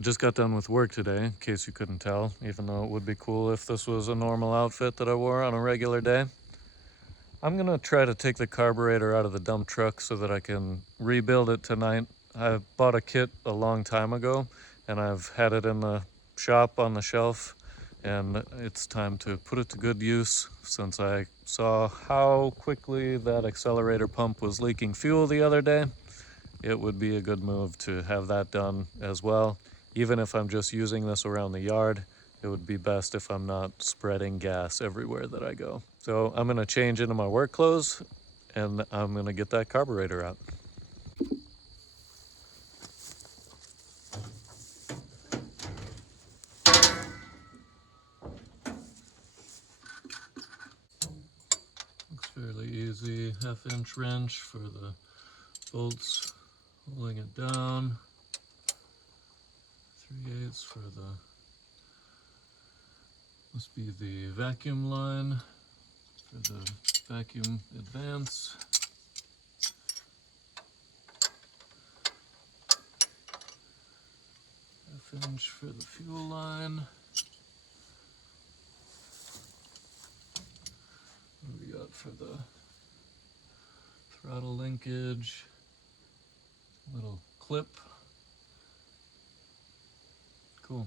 I just got done with work today, in case you couldn't tell, even though it would be cool if this was a normal outfit that I wore on a regular day. I'm gonna try to take the carburetor out of the dump truck so that I can rebuild it tonight. I bought a kit a long time ago and I've had it in the shop on the shelf, and it's time to put it to good use since I saw how quickly that accelerator pump was leaking fuel the other day. It would be a good move to have that done as well. Even if I'm just using this around the yard, it would be best if I'm not spreading gas everywhere that I go. So I'm gonna change into my work clothes and I'm gonna get that carburetor out. Looks fairly easy. 1/2-inch wrench for the bolts holding it down. 3/8 for the, must be the vacuum line for the vacuum advance. Half-inch for the fuel line. What do we got for the throttle linkage? Little clip. Cool.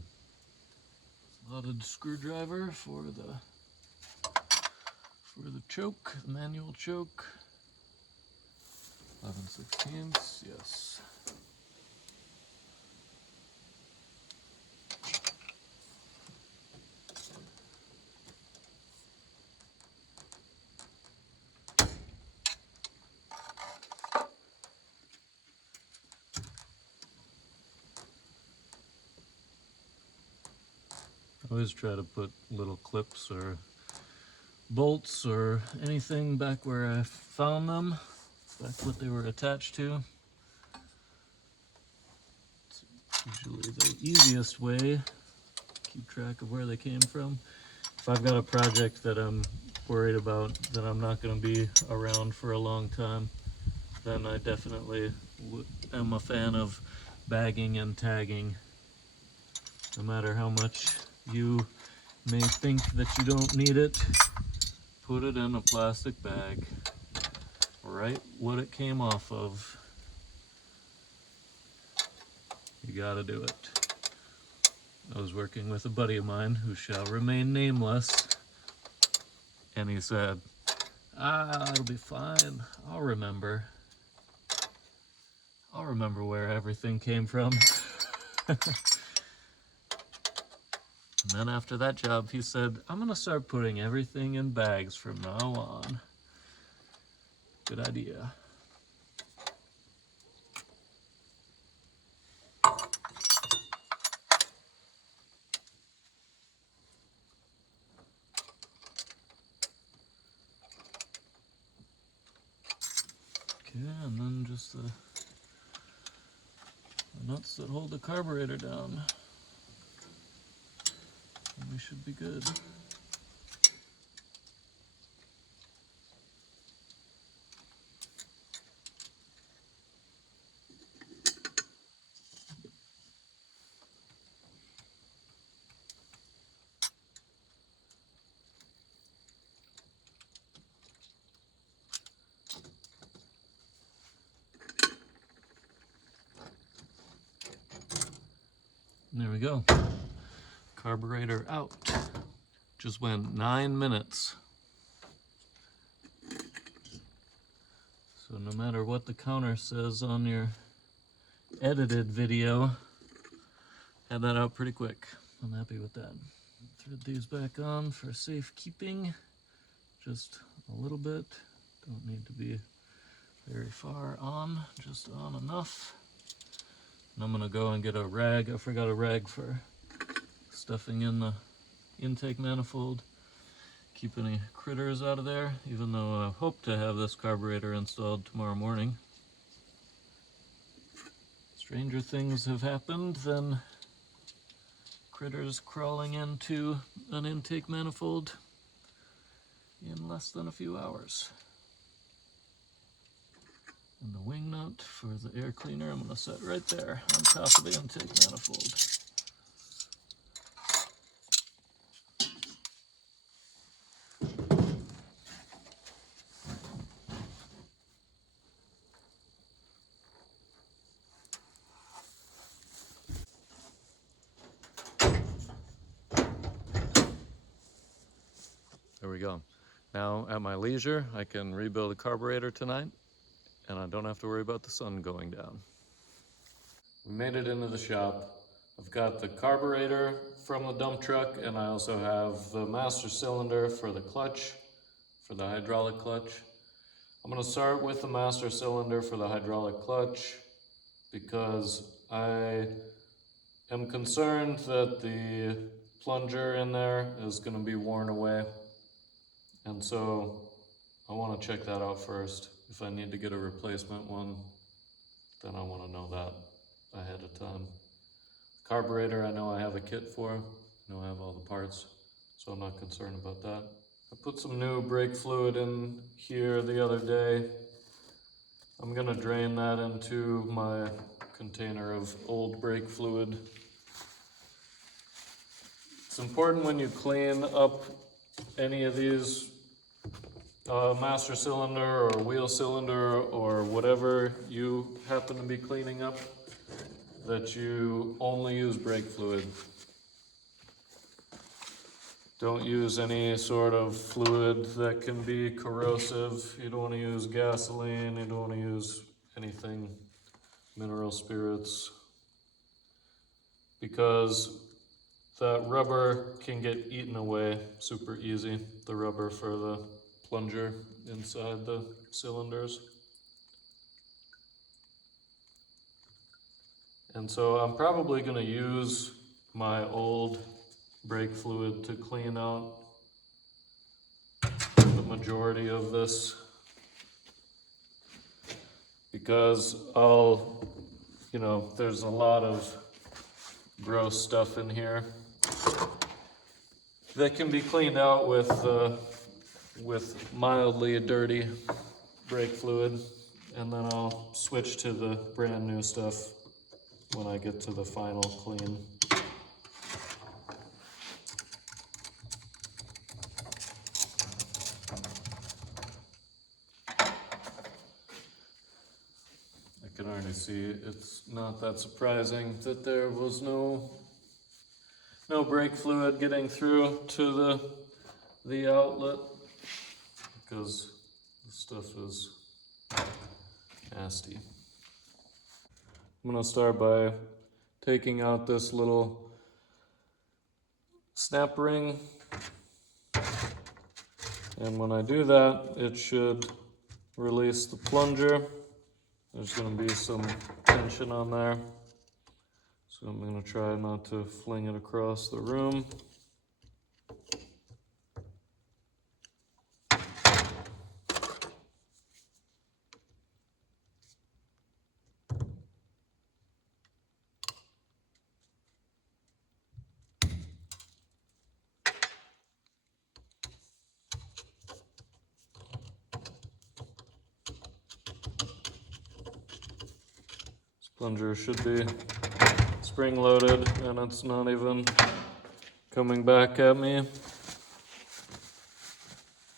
Slotted screwdriver for the choke, manual choke. 11/16, yes. I always try to put little clips or bolts or anything back where I found them, back what they were attached to. It's usually the easiest way to keep track of where they came from. If I've got a project that I'm worried about that I'm not going to be around for a long time, then I definitely am a fan of bagging and tagging. No matter how much you may think that you don't need it, put it in a plastic bag, right what it came off of. You gotta do it. I was working with a buddy of mine who shall remain nameless, and he said, it'll be fine, I'll remember where everything came from. And then after that job, he said, I'm gonna start putting everything in bags from now on. Good idea. Okay, and then just the nuts that hold the carburetor down. And we should be good. And there we go. Carburetor out. Just went 9 minutes. So no matter what the counter says on your edited video, had that out pretty quick. I'm happy with that. Thread these back on for safekeeping. Just a little bit. Don't need to be very far on, just on enough. And I'm gonna go and get a rag. I forgot a rag for stuffing in the intake manifold. Keep any critters out of there, even though I hope to have this carburetor installed tomorrow morning. Stranger things have happened than critters crawling into an intake manifold in less than a few hours. And the wing nut for the air cleaner I'm going to set right there on top of the intake manifold. go. Now, at my leisure, I can rebuild a carburetor tonight, and I don't have to worry about the sun going down. We made it into the shop. I've got the carburetor from the dump truck, and I also have the master cylinder for the clutch, for the hydraulic clutch. I'm going to start with the master cylinder for the hydraulic clutch because I am concerned that the plunger in there is going to be worn away. And so I want to check that out first. If I need to get a replacement one, then I want to know that ahead of time. Carburetor, I know I have a kit for. I know I have all the parts, so I'm not concerned about that. I put some new brake fluid in here the other day. I'm gonna drain that into my container of old brake fluid. It's important when you clean up any of these master cylinder or wheel cylinder or whatever you happen to be cleaning up, that you only use brake fluid. Don't use any sort of fluid that can be corrosive. You don't want to use gasoline, you don't want to use anything, mineral spirits, because that rubber can get eaten away super easy, the rubber for the plunger inside the cylinders. And so I'm probably going to use my old brake fluid to clean out the majority of this, because there's a lot of gross stuff in here that can be cleaned out with mildly dirty brake fluid, and then I'll switch to the brand new stuff when I get to the final clean. I can already see it's not that surprising that there was no brake fluid getting through to the outlet, because the stuff is nasty. I'm going to start by taking out this little snap ring, and when I do that, it should release the plunger. There's going to be some tension on there, so I'm going to try not to fling it across the room. Plunger should be spring loaded, and it's not even coming back at me,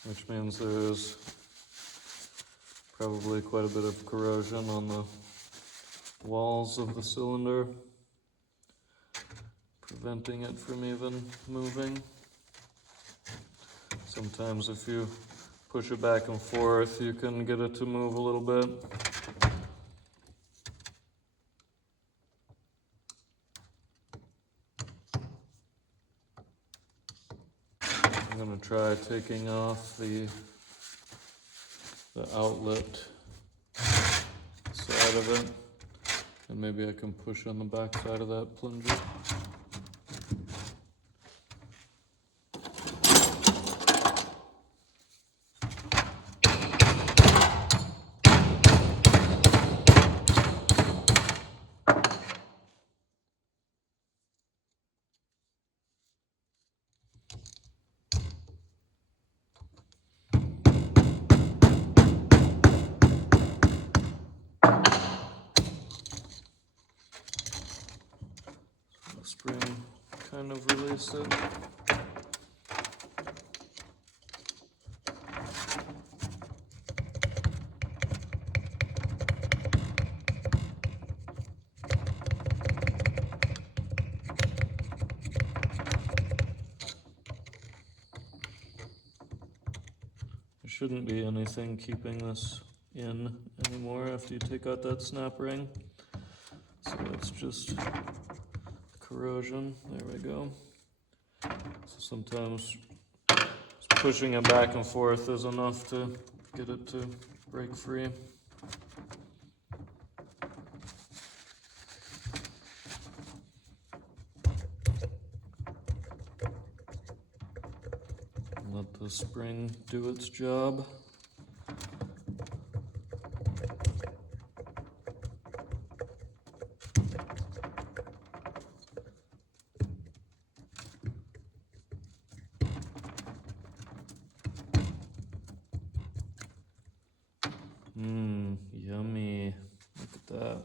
which means there's probably quite a bit of corrosion on the walls of the cylinder, preventing it from even moving. Sometimes if you push it back and forth, you can get it to move a little bit. I'm going to try taking off the outlet side of it, and maybe I can push on the back side of that plunger. Spring kind of release it. shouldn't be anything keeping this in anymore after you take out that snap ring. So it's just corrosion. There we go. So sometimes just pushing it back and forth is enough to get it to break free. Let the spring do its job. Yummy. Look at that.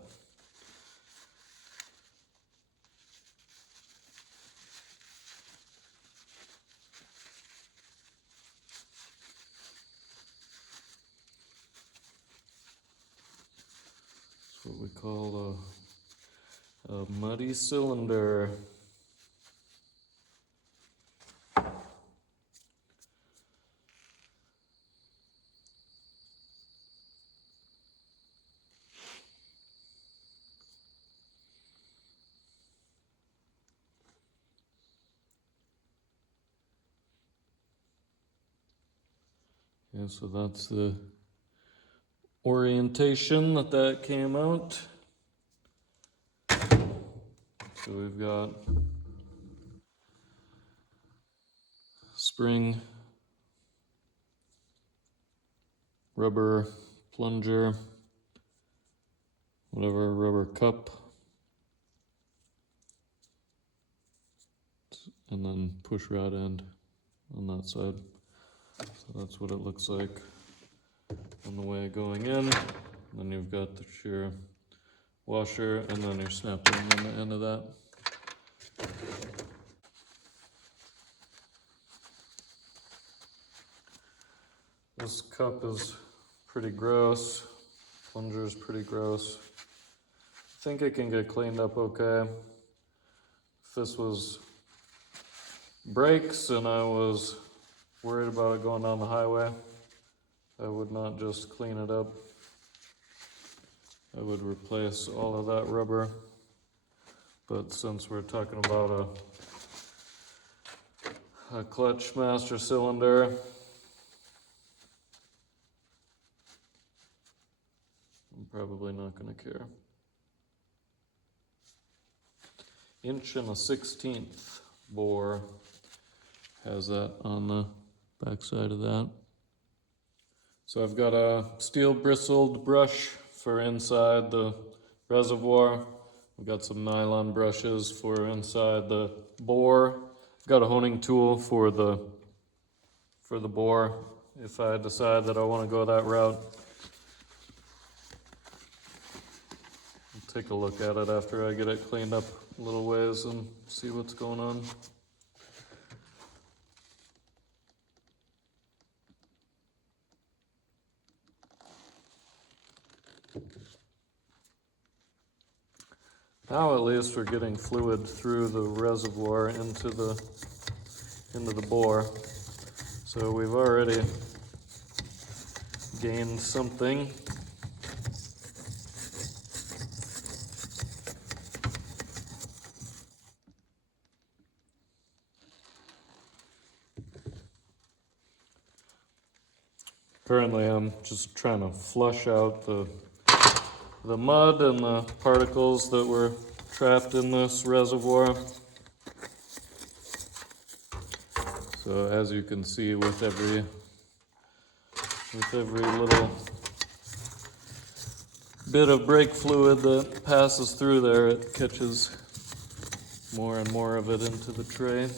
That's what we call a muddy cylinder. Yeah, so that's the orientation that came out. So we've got spring, rubber plunger, whatever, rubber cup, and then push rod end on that side. So that's what it looks like on the way going in. Then you've got the shear washer, and then your snap ring on the end of that. This cup is pretty gross. Plunger is pretty gross. I think it can get cleaned up okay. If this was brakes and I was worried about it going down the highway, I would not just clean it up. I would replace all of that rubber. But since we're talking about a clutch master cylinder, I'm probably not going to care. 1 1/16" bore has that on the back side of that. So I've got a steel bristled brush for inside the reservoir. We've got some nylon brushes for inside the bore. I've got a honing tool for the bore if I decide that I want to go that route. I'll take a look at it after I get it cleaned up a little ways and see what's going on. Now at least we're getting fluid through the reservoir into the bore. So we've already gained something. Currently I'm just trying to flush out the mud and the particles that were trapped in this reservoir. So as you can see, with every little bit of brake fluid that passes through there, it catches more and more of it into the tray.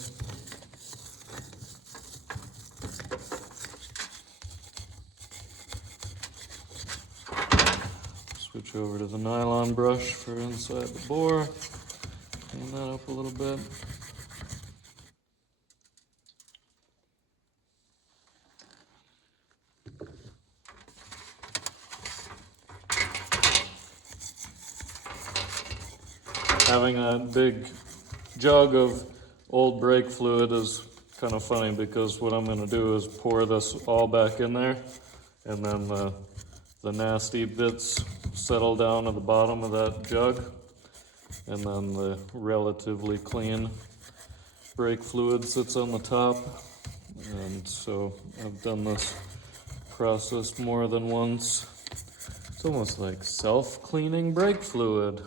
Switch over to the nylon brush for inside the bore. Clean that up a little bit. Having a big jug of old brake fluid is kind of funny because what I'm gonna do is pour this all back in there, and then the nasty bits settle down at the bottom of that jug, and then the relatively clean brake fluid sits on the top. And so I've done this process more than once. It's almost like self-cleaning brake fluid.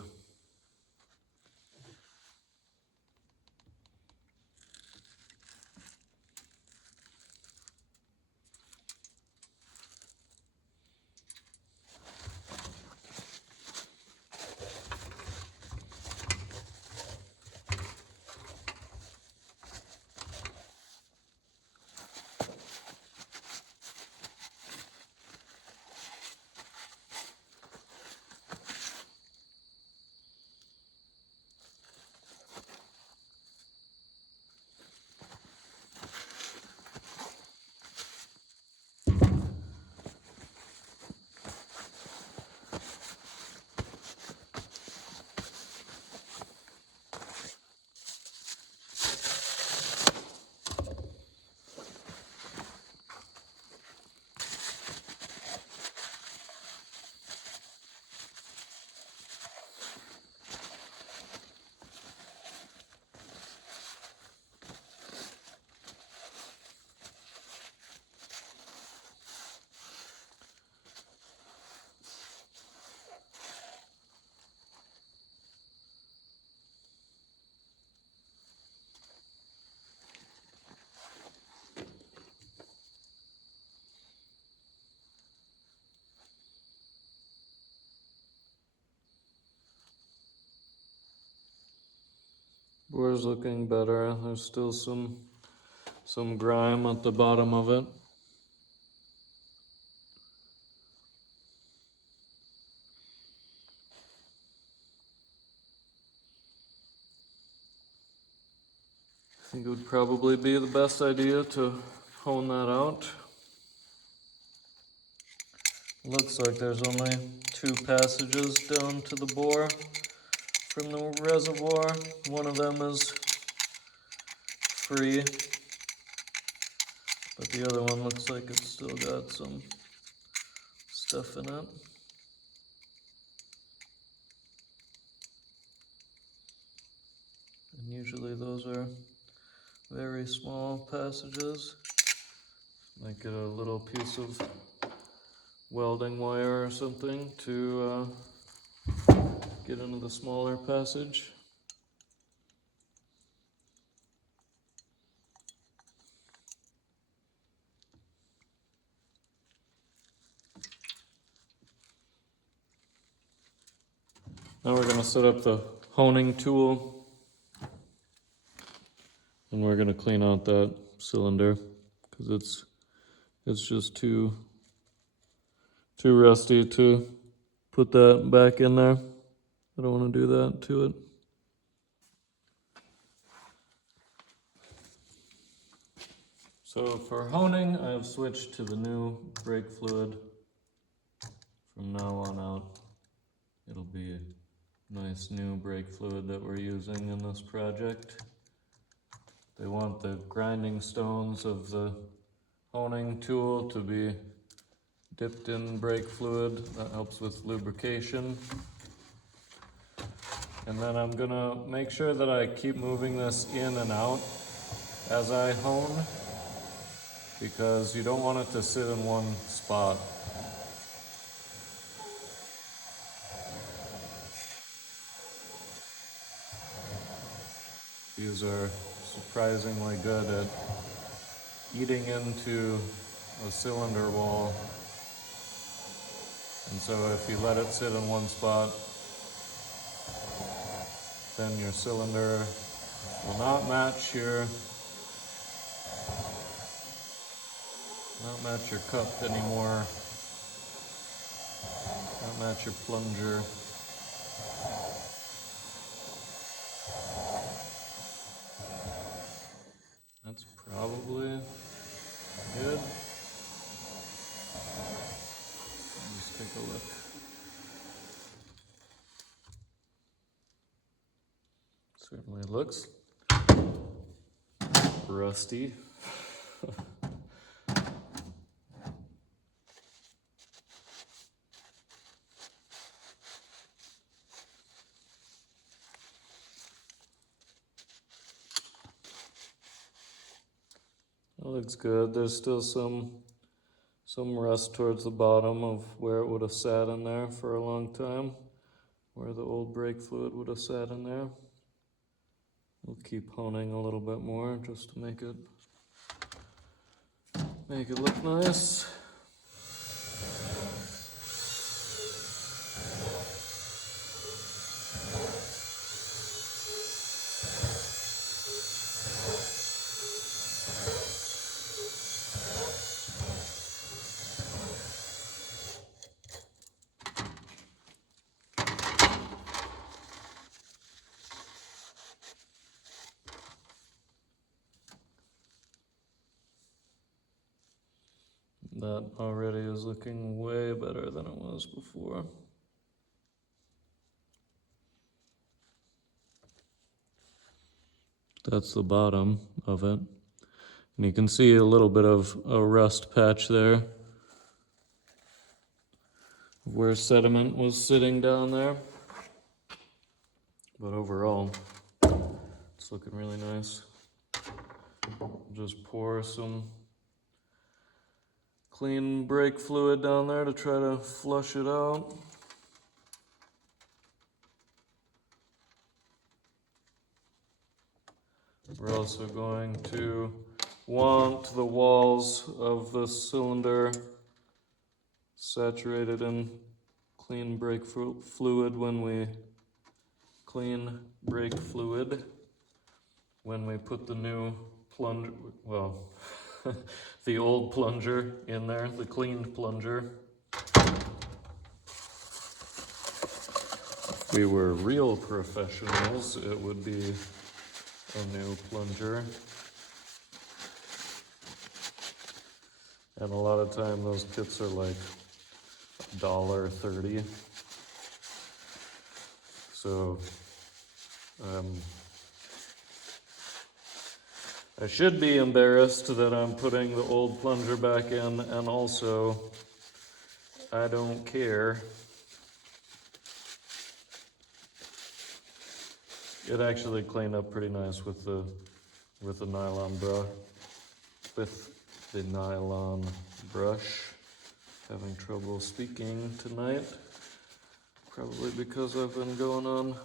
Bore's looking better. There's still some grime at the bottom of it. I think it would probably be the best idea to hone that out. Looks like there's only 2 passages down to the bore from the reservoir. One of them is free, but the other one looks like it's still got some stuff in it. And usually those are very small passages. Might get a little piece of welding wire or something to get into the smaller passage. Now we're going to set up the honing tool, and we're going to clean out that cylinder because it's just too rusty to put that back in there. I don't want to do that to it. So for honing, I've switched to the new brake fluid. From now on out, it'll be nice new brake fluid that we're using in this project. They want the grinding stones of the honing tool to be dipped in brake fluid. That helps with lubrication. And then I'm gonna make sure that I keep moving this in and out as I hone, because you don't want it to sit in one spot. These are surprisingly good at eating into a cylinder wall. And so if you let it sit in one spot, then your cylinder will not match your cup anymore, not match your plunger. That's probably good. Let's take a look. Certainly looks rusty. That looks good. There's still some rust towards the bottom of where it would have sat in there for a long time, where the old brake fluid would have sat in there. We'll keep honing a little bit more just to make it look nice. That already is looking way better than it was before. That's the bottom of it. And you can see a little bit of a rust patch there where sediment was sitting down there. But overall, it's looking really nice. Just pour some clean brake fluid down there to try to flush it out. We're also going to want the walls of the cylinder saturated in clean brake fluid when we put the new plunger, well, the old plunger in there, the cleaned plunger. If we were real professionals, it would be a new plunger. And a lot of time those kits are like $1.30. So I should be embarrassed that I'm putting the old plunger back in, and also I don't care. It actually cleaned up pretty nice with the nylon brush. With the nylon brush. Having trouble speaking tonight. Probably because I've been going on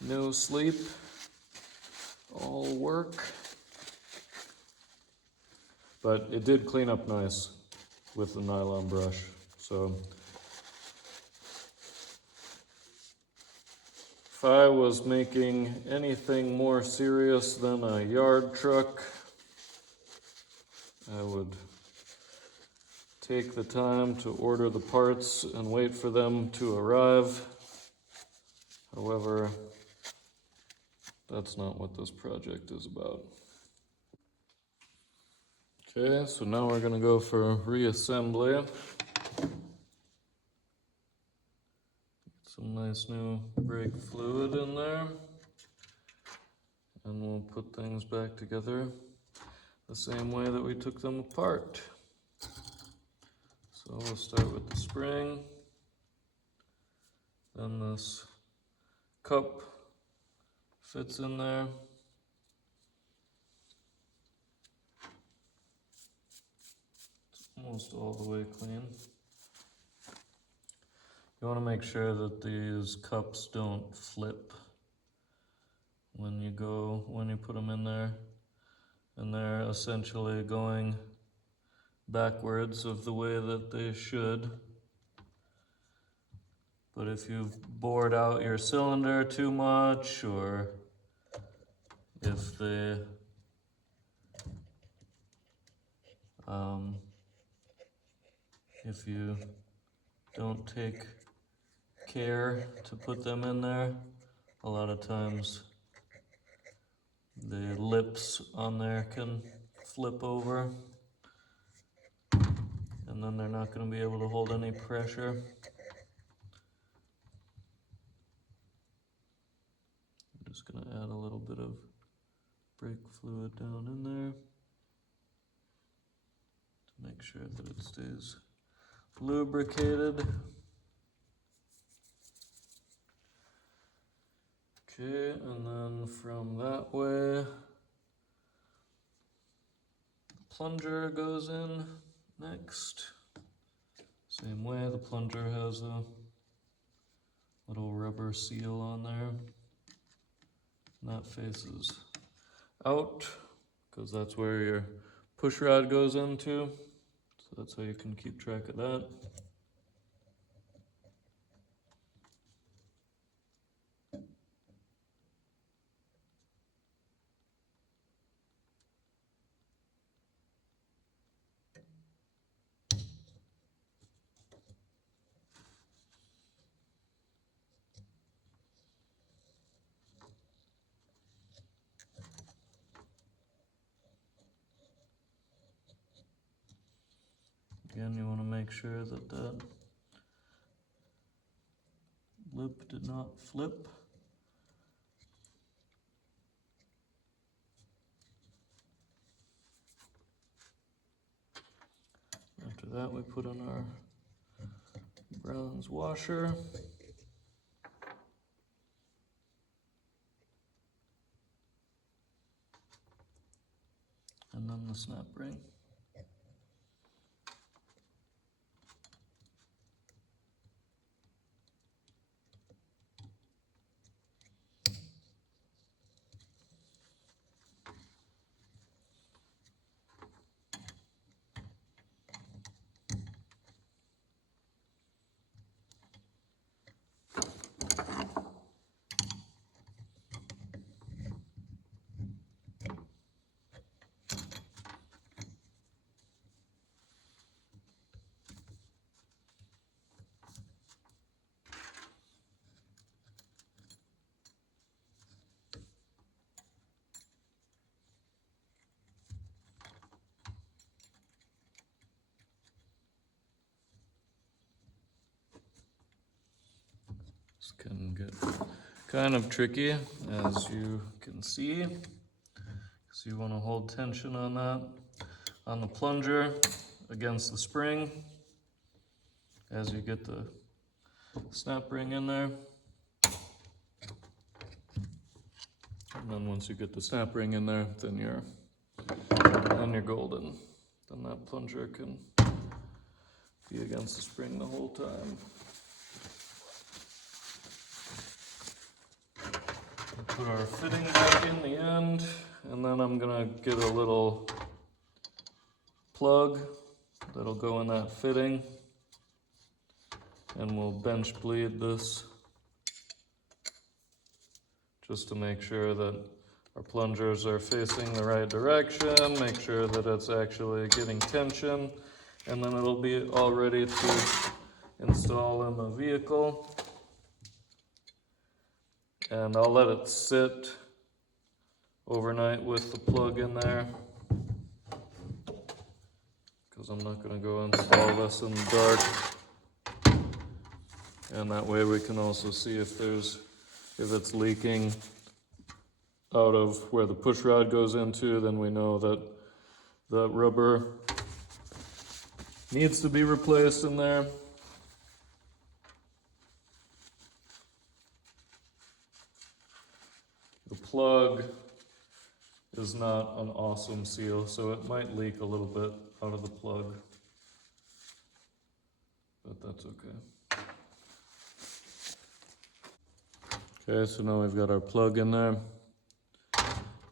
no sleep. All work. But it did clean up nice with the nylon brush. So if I was making anything more serious than a yard truck, I would take the time to order the parts and wait for them to arrive. However, that's not what this project is about. Okay, so now we're going to go for reassembly. Some nice new brake fluid in there. And we'll put things back together the same way that we took them apart. So we'll start with the spring. Then this cup fits in there. It's almost all the way clean. You want to make sure that these cups don't flip when you put them in there. And they're essentially going backwards of the way that they should. But if you've bored out your cylinder too much, or if you don't take care to put them in there, a lot of times the lips on there can flip over, and then they're not going to be able to hold any pressure. I'm just going to add a little bit of brake fluid down in there to make sure that it stays lubricated. Okay, and then from that way, plunger goes in next. Same way, the plunger has a little rubber seal on there. And that faces out, because that's where your push rod goes into. So that's how you can keep track of that. Again, you want to make sure that that lip did not flip. After that, we put in our bronze washer. And then the snap ring. This can get kind of tricky, as you can see, because you want to hold tension on that, on the plunger against the spring as you get the snap ring in there. And then once you get the snap ring in there, then you're golden. Then that plunger can be against the spring the whole time. Put our fitting back in the end, and then I'm gonna get a little plug that'll go in that fitting, and we'll bench bleed this just to make sure that our plungers are facing the right direction, make sure that it's actually getting tension, and then it'll be all ready to install in the vehicle. And I'll let it sit overnight with the plug in there, because I'm not going to go install this in the dark. And that way we can also see if it's leaking out of where the push rod goes into, then we know that the rubber needs to be replaced in there. The plug is not an awesome seal, so it might leak a little bit out of the plug, but that's okay. Okay, so now we've got our plug in there,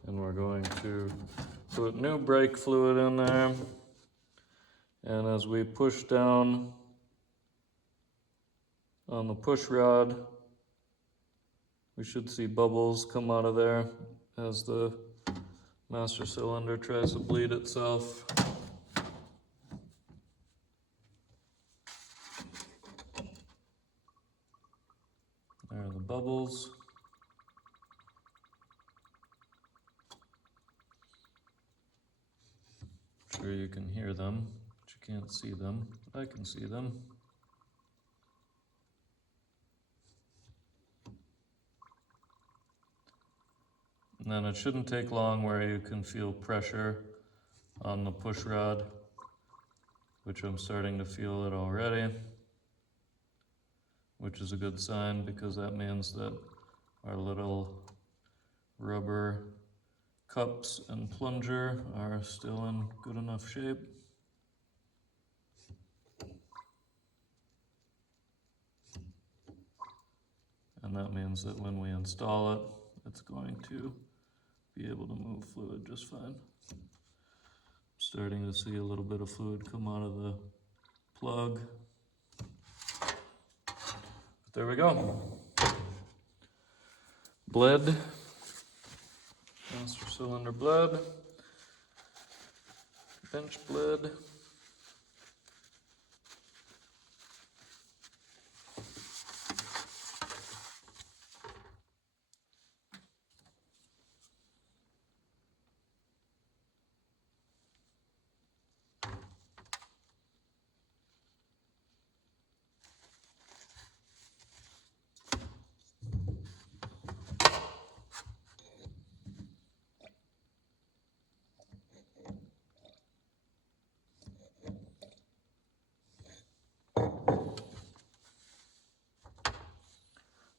and we're going to put new brake fluid in there. And as we push down on the push rod, we should see bubbles come out of there as the master cylinder tries to bleed itself. There are the bubbles. I'm sure you can hear them, but you can't see them. I can see them. And then it shouldn't take long where you can feel pressure on the push rod, which I'm starting to feel it already, which is a good sign, because that means that our little rubber cups and plunger are still in good enough shape. And that means that when we install it, it's going to be able to move fluid just fine. Starting to see a little bit of fluid come out of the plug. But there we go. Bled. Master cylinder bled. Bench bled.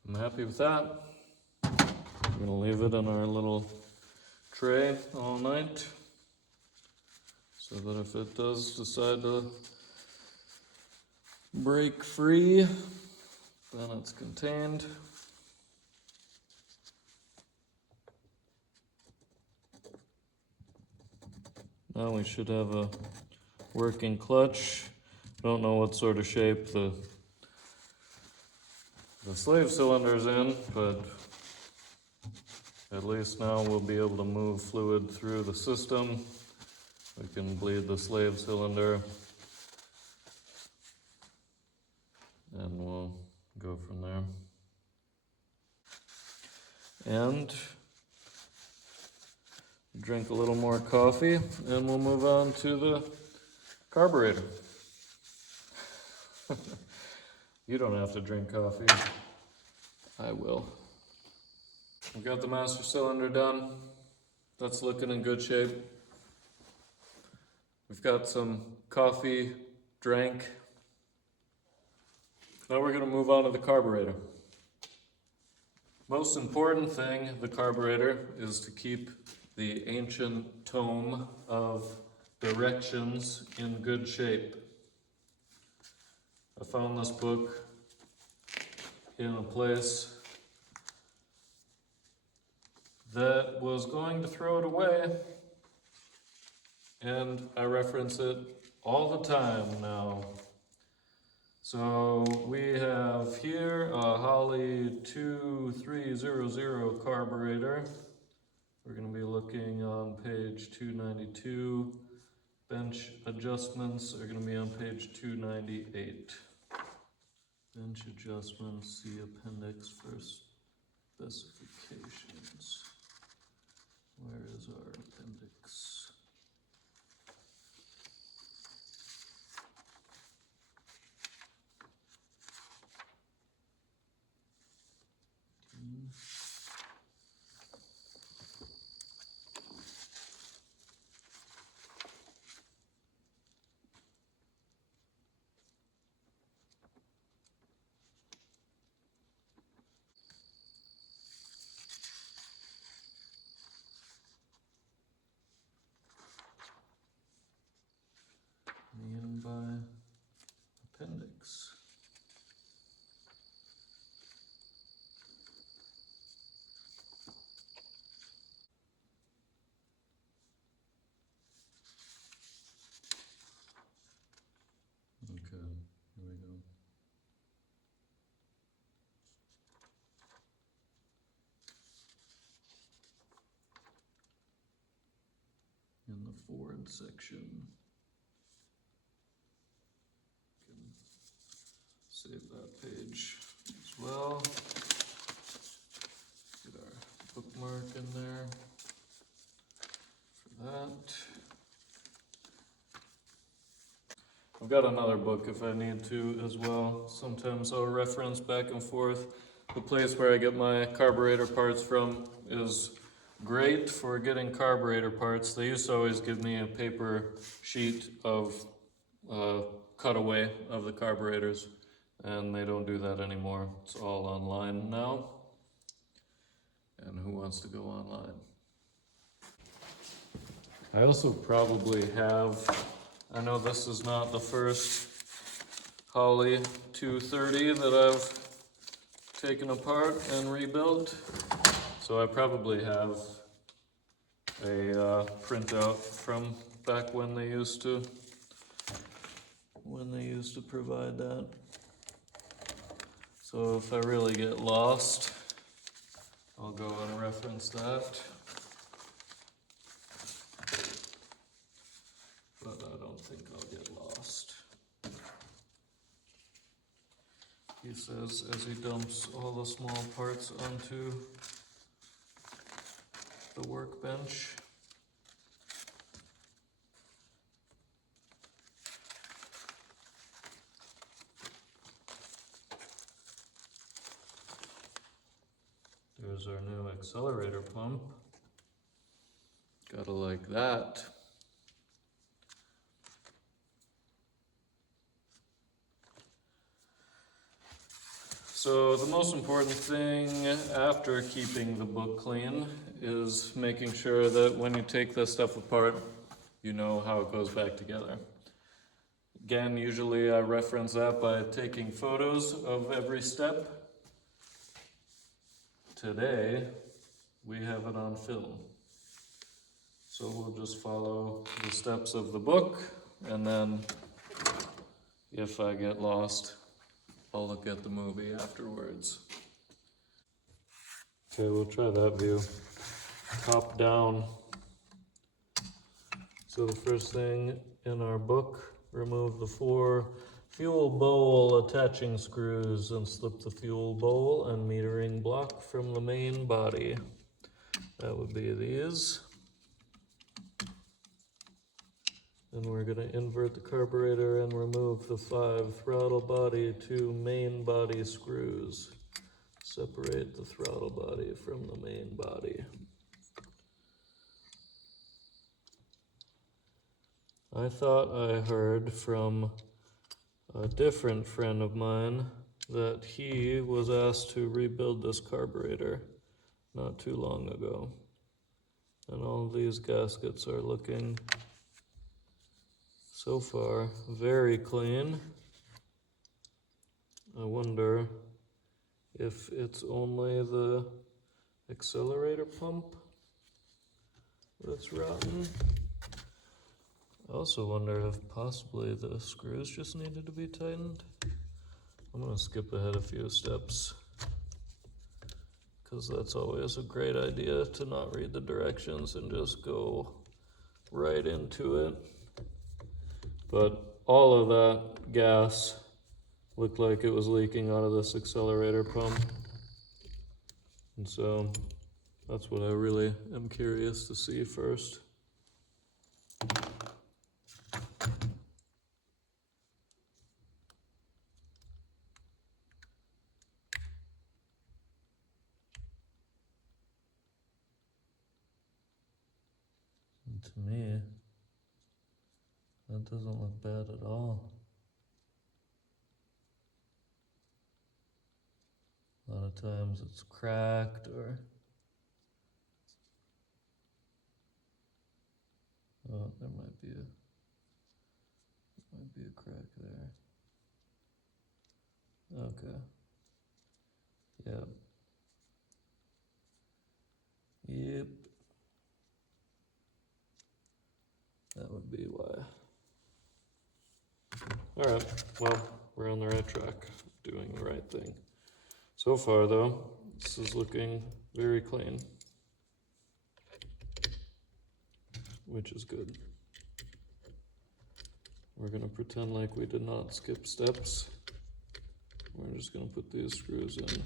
I'm happy with that. I'm gonna leave it in our little tray all night so that if it does decide to break free, then it's contained. Now we should have a working clutch. Don't know what sort of shape the slave cylinder's in, but at least now we'll be able to move fluid through the system. We can bleed the slave cylinder and we'll go from there. And drink a little more coffee and we'll move on to the carburetor. You don't have to drink coffee. I will. We got the master cylinder done. That's looking in good shape. We've got some coffee drank. Now we're going to move on to the carburetor. Most important thing, the carburetor, is to keep the ancient tome of directions in good shape. I found this book in a place that was going to throw it away, and I reference it all the time now. So we have here a Holly 2300 carburetor. We're going to be looking on page 292. Bench adjustments are going to be on page 298. Bench adjustments, see appendix for specifications. Where is our appendix? And by appendix. Okay, here we go. In the Ford section. Can save that page as well. Get our bookmark in there for that. I've got another book if I need to as well. Sometimes I'll reference back and forth. The place where I get my carburetor parts from is great for getting carburetor parts. They used to always give me a paper sheet of cutaway of the carburetors, and they don't do that anymore. It's all online now. And who wants to go online? I also probably have, I know this is not the first Holly 230 that I've taken apart and rebuilt, so I probably have a printout from back when they used to provide that. So if I really get lost, I'll go and reference that. But I don't think I'll get lost. He says as he dumps all the small parts onto the workbench. There's our new accelerator pump. Gotta like that. So the most important thing after keeping the book clean is making sure that when you take this stuff apart, you know how it goes back together. Again, usually I reference that by taking photos of every step. Today, we have it on film. So we'll just follow the steps of the book, and then if I get lost, I'll look at the movie afterwards. Okay, we'll try that view. Top down. So the first thing in our book, remove the 4 fuel bowl attaching screws and slip the fuel bowl and metering block from the main body. That would be these. And we're going to invert the carburetor and remove the 5 throttle body to main body screws. Separate the throttle body from the main body. I thought I heard from a different friend of mine that he was asked to rebuild this carburetor not too long ago. And all these gaskets are looking, so far, very clean. I wonder if it's only the accelerator pump that's rotten. I also wonder if possibly the screws just needed to be tightened. I'm gonna skip ahead a few steps, because that's always a great idea to not read the directions and just go right into it. But all of that gas looked like it was leaking out of this accelerator pump. And so that's what I really am curious to see first. And to me, that doesn't look bad at all. A lot of times it's cracked or... Oh, there might be a crack there. Okay. Yep. Yep. That would be why. Alright, well, we're on the right track, doing the right thing. So far though, this is looking very clean, which is good. We're gonna pretend like we did not skip steps. We're just gonna put these screws in.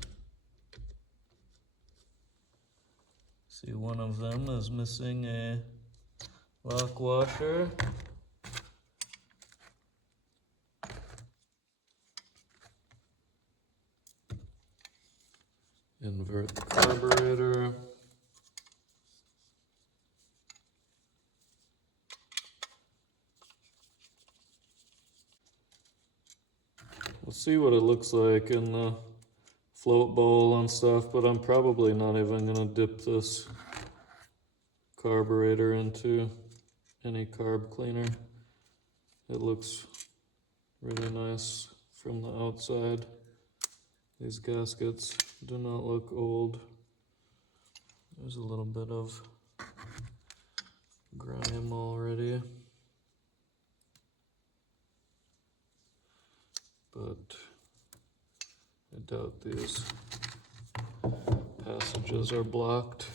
See, one of them is missing a lock washer. Invert the carburetor. We'll see what it looks like in the float bowl and stuff, but I'm probably not even gonna dip this carburetor into any carb cleaner. It looks really nice from the outside. These gaskets do not look old. There's a little bit of grime already, but I doubt these passages are blocked.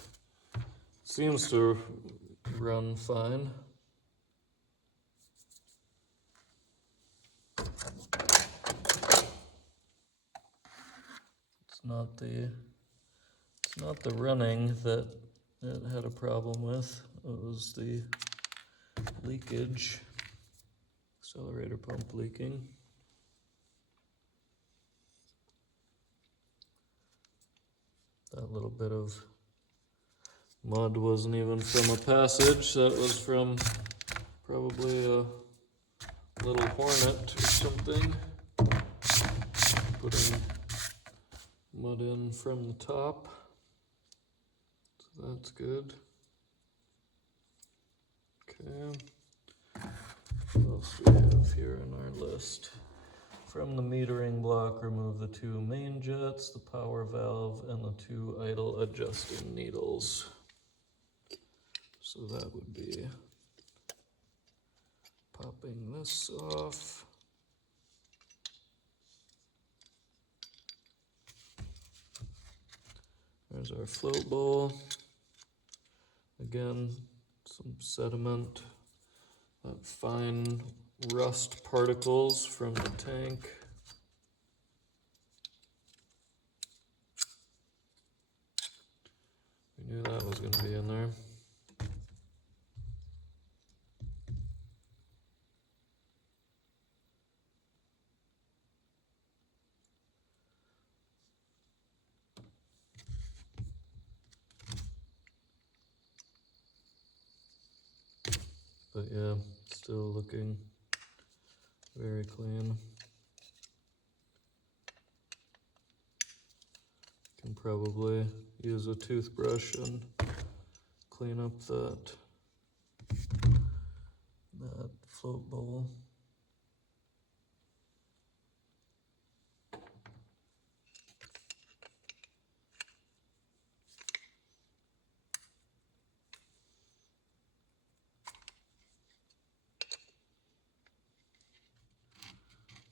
Seems to run fine. It's not the running that it had a problem with. It was the leakage, accelerator pump leaking. That little bit of mud wasn't even from a passage. That was from probably a little hornet or something. Putting mud in from the top. So that's good. Okay. What else do we have here in our list? From the metering block, remove the 2 main jets, the power valve, and the 2 idle adjusting needles. So that would be popping this off. There's our float bowl. Again, some sediment, that fine rust particles from the tank. We knew that was going to be in there. But yeah, still looking very clean. Can probably use a toothbrush and clean up that float bowl.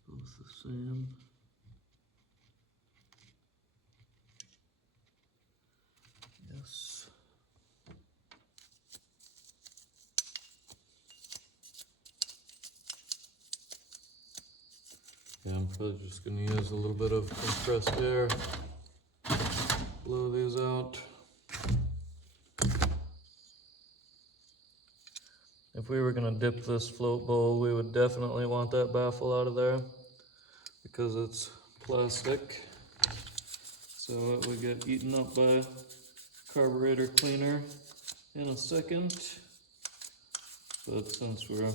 Both the same. Yes. Yeah, I'm probably just going to use a little bit of compressed air. Blow these out. If we were going to dip this float bowl, we would definitely want that baffle out of there because it's plastic. So it would get eaten up by carburetor cleaner in a second. But since we're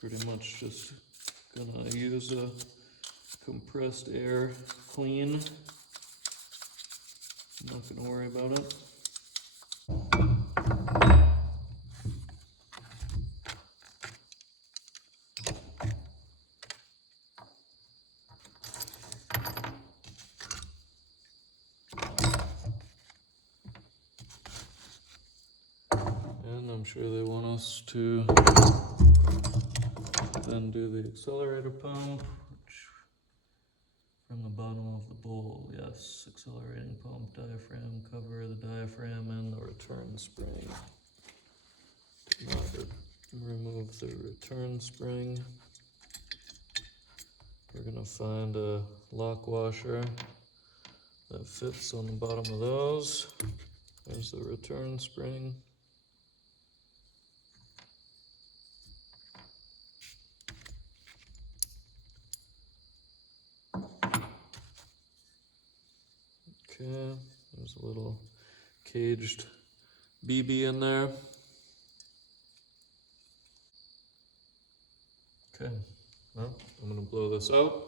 pretty much just gonna use a compressed air clean, I'm not gonna worry about it. And I'm sure they want us to then do the accelerator pump, which from the bottom of the bowl, yes, accelerating pump, diaphragm, cover the diaphragm and the return spring. Do not remove the return spring. We're gonna find a lock washer that fits on the bottom of those. There's the return spring. Okay, there's a little caged BB in there. Okay, well, I'm gonna blow this out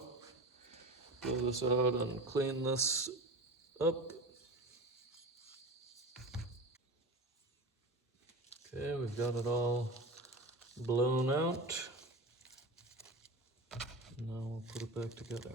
and clean this up. Okay, we've got it all blown out. Now we'll put it back together.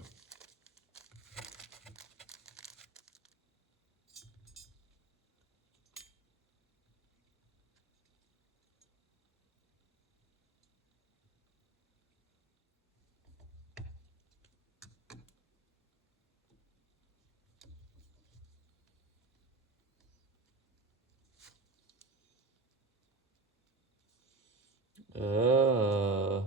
Ah,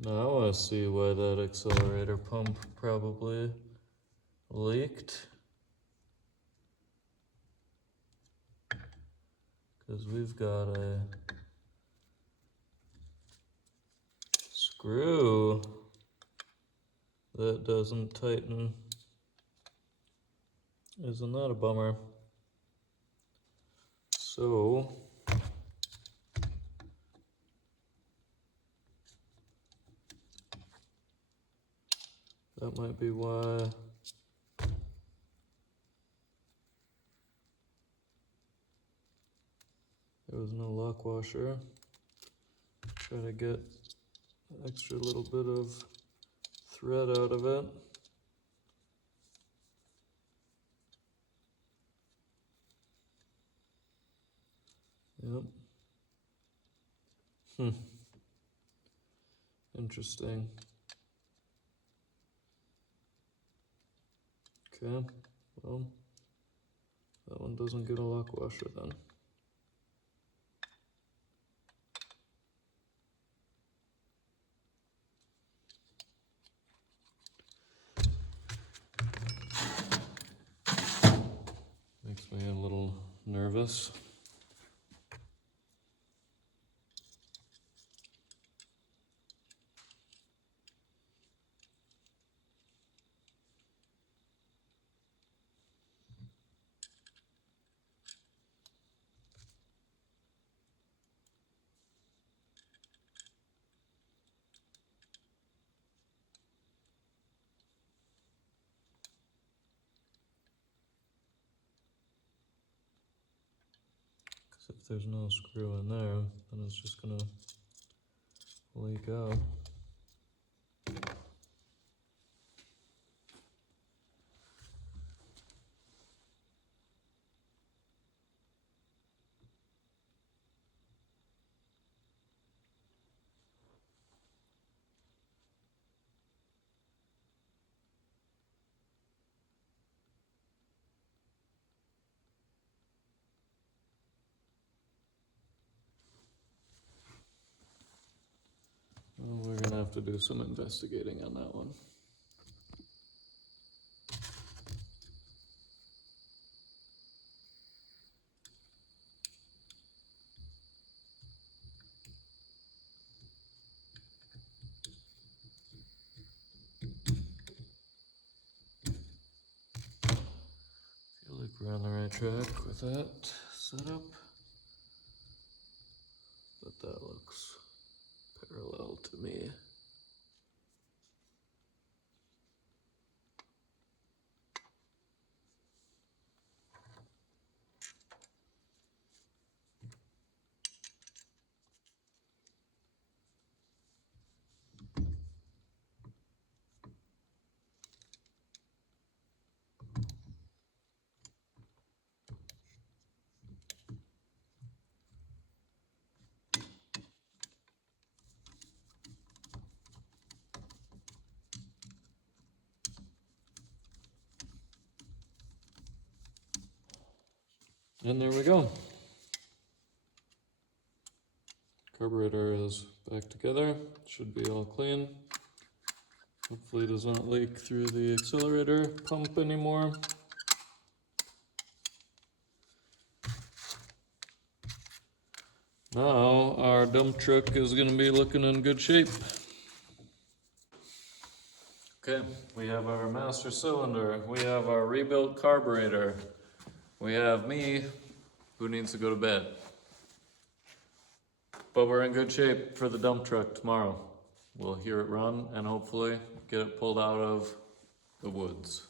now I see why that accelerator pump probably leaked. Because we've got a screw that doesn't tighten. Isn't that a bummer? So that might be why there was no lock washer. Try to get an extra little bit of thread out of it. Yep. Interesting. Okay, well, that one doesn't get a lock washer then. Makes me a little nervous. Because if there's no screw in there, then it's just gonna leak out. Well, we're gonna have to do some investigating on that one. Feel like we're on the right track with that setup, but that looks parallel to me. And there we go. Carburetor is back together. Should be all clean. Hopefully it does not leak through the accelerator pump anymore. Now our dump truck is going to be looking in good shape. Okay, we have our master cylinder. We have our rebuilt carburetor. We have me, who needs to go to bed. But we're in good shape for the dump truck tomorrow. We'll hear it run and hopefully get it pulled out of the woods.